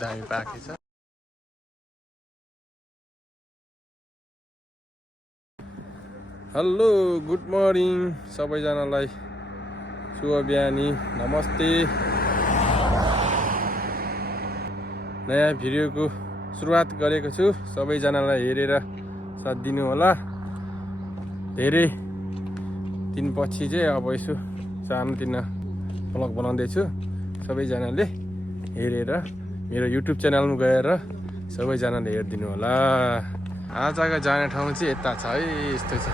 दामी पाके छ। Hello good morning सबैजनालाई, शुभ बिहानी, नमस्ते। नयाँ भिडियोको सुरुवात गरेको छु, सबैजनालाई हेरेर साथ दिनु होला। धेरै दिनपछि चाहिँ अब यसो सानोतिनो भ्लग बनाउँदैछु, सबैजनाले हेरेर मेरो युट्युब च्यानलमा गएर सबैजनाले हेरिदिनु होला। आजको जाने ठाउँ चाहिँ यता छ है, यस्तो छ।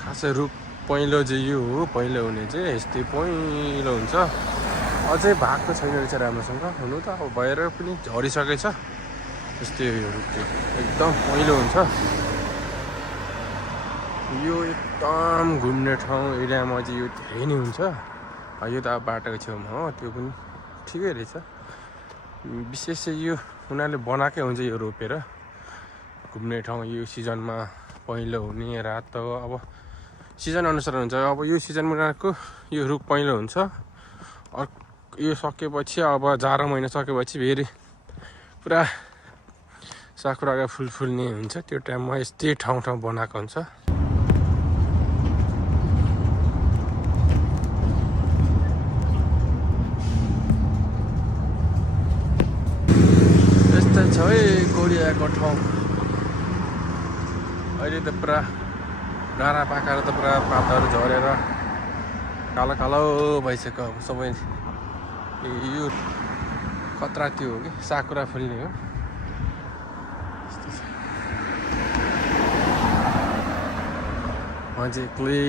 खासै रुख पहिलो चाहिँ यो हो, पहिलो हुने चाहिँ यस्तै पहिलो हुन्छ। अझै भएको छैन रहेछ राम्रोसँग, हुनु त अब भएर पनि झरिसकेछ। यस्तै यो रुख चाहिँ एकदम पहिलो हुन्छ। यो एकदम घुम्ने ठाउँ एरियामा चाहिँ यो धेरै नै हुन्छ। यो त अब बाटोको छेउमा हो, त्यो पनि ठिकै रहेछ। विशेष चाहिँ यो उनीहरूले बनाएकै हुन्छ यो रोपेर घुम्ने ठाउँ। यो सिजनमा पहिलो हुने रात अब सिजन अनुसार हुन्छ। अब यो सिजनमा उनीहरूको यो रुख पहिलो हुन्छ। यो सकेपछि अब जाडो महिना सकेपछि फेरि पुरा साकुराको फुल फुल्ने हुन्छ। त्यो टाइममा यस्तै ठाउँ बनाएको हुन्छ। यस्तै छ है कोरियाको ठाउँ। अहिले त पुरा डाँडा पाकेर त पुरा पातहरू झरेर कालो कालो भइसक्यो। अब सबै यो खतरा त्यो हो कि साकुरा फुल्ने हो। म चाहिँ एक्लै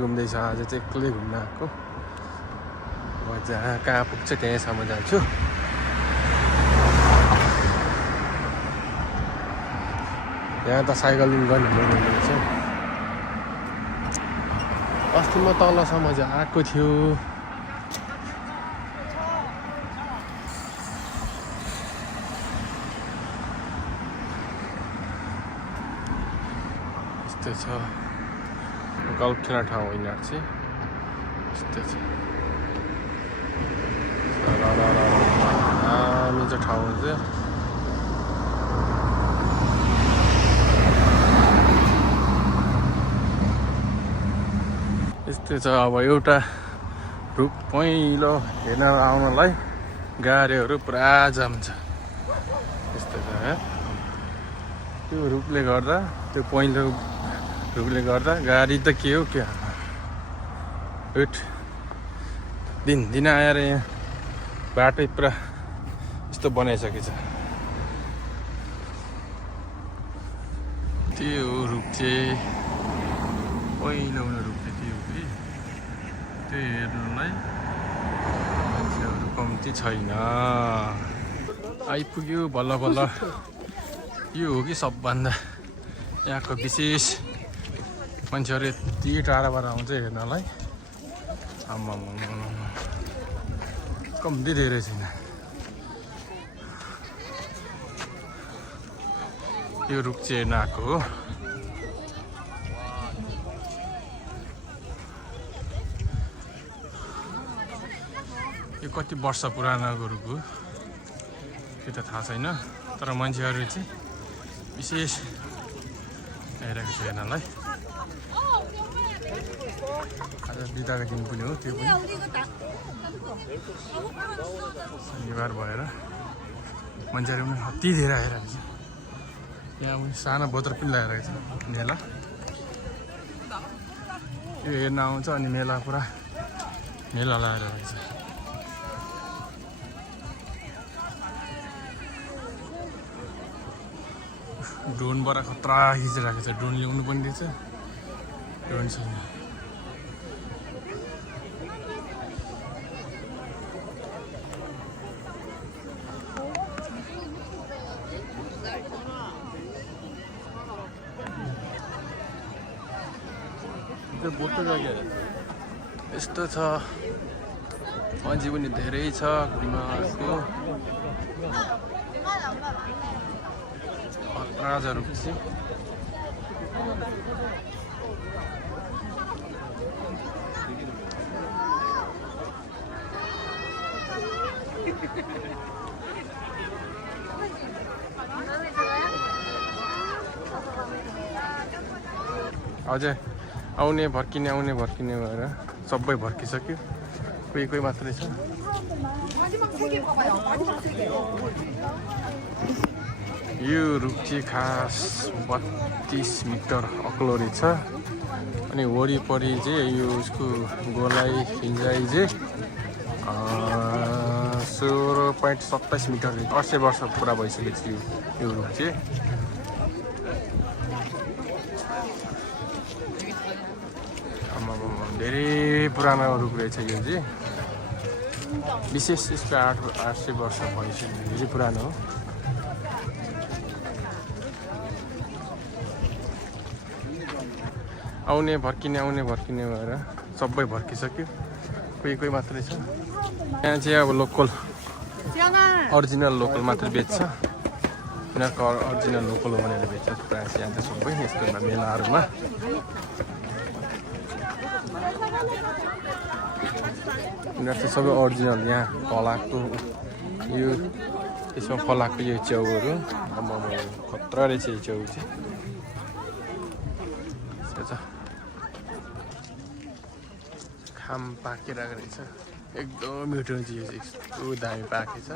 घुम्दैछु, आज चाहिँ एक्लै घुम्न आएको। म जहाँ कहाँ पुग्छ त्यहीँसम्म जान्छु। यहाँ त साइक्लिङ गर्ने रहेछ। अस्ति म तलसम्म चाहिँ आएको थियो। यस्तो छ, गल्फ खेल्ने ठाउँ होइन चाहिँ यस्तो छ। दामी चाहिँ ठाउँ चाहिँ यस्तै छ। अब एउटा रुख पहिलो हेर्न आउनलाई गाडीहरू पुरा जाम छ। यस्तो छ है, त्यो रुखले गर्दा, त्यो पहिलो रुखले गर्दा गाडी त के हो क्या दिन आएर यहाँ बाटो पुरा यस्तो बनाइसकेछ। त्यो रुख चाहिँ पहिलो हुने रुख चाहिँ त्यो हो कि त्यो हेर्नुलाई मान्छेहरू कम्ती छैन। आइपुग्यो बल्ल बल्ल। यो हो कि सबभन्दा यहाँको विशेष, मान्छेहरू यति टाढाबाट आउँछ हेर्नलाई। आम्मामा कम्ती धेरै छैन। यो रुख चाहिँ हेर्न आएको हो। यो कति वर्ष पुरानो रुख हो त्यो त थाहा छैन, तर मान्छेहरू चाहिँ विशेष आइरहेको छ हेर्नलाई। आज बिदाको दिन पनि हो, त्यो पनि शनिबार भएर मान्छेहरू पनि अति धेरै आइरहेको छ। यहाँ पनि सानो बोतल पनि लगाइरहेको छ मेला। यो हेर्न आउँछ अनि मेला पुरा मेला लगाइरहेको छ। ड्रोनबाट खतरा खिचिरहेको छ। ड्रोन ल्याउनु पनि दिएछ, ड्रोन छैन। यस्तो छ, मान्छे पनि धेरै छ घुम्न आएको। राजा रुख चाहिँ अझै आउने भर्किने भएर सबै भर्किसक्यो कोही मात्रै छ यो रुख चाहिँ खास 32 मिटर अग्लो रहेछ अनि वरिपरि चाहिँ यो उसको गोलाइ खिन्जाइ चाहिँ 16.27 मिटर 80 वर्ष पुरा भइसकेको यो रुख चाहिँ धेरै पुरानो रुख रहेछ यो चाहिँ विशेष यसको 800 वर्ष भइसक्यो धेरै पुरानो हो आउने भर्किने भएर सबै भर्किसक्यो कोही मात्रै छ यहाँ चाहिँ अब लोकल ओरिजिनल लोकल मात्रै बेच्छ उनीहरूको ओरिजिनल लोकल हो भनेर बेच्छ प्रायः यहाँ चाहिँ सबै यस्तो मेलाहरूमा उनीहरू चाहिँ सबै ओरिजिनल यहाँ फलाएको यो यसमा फलाएको यो च्याउहरू खतरा रहेछ यो च्याउ चाहिँ खाम पाकिरहेको रहेछ एकदम मिठो हुन्छ यो चाहिँ यस्तो दामी पाकेछ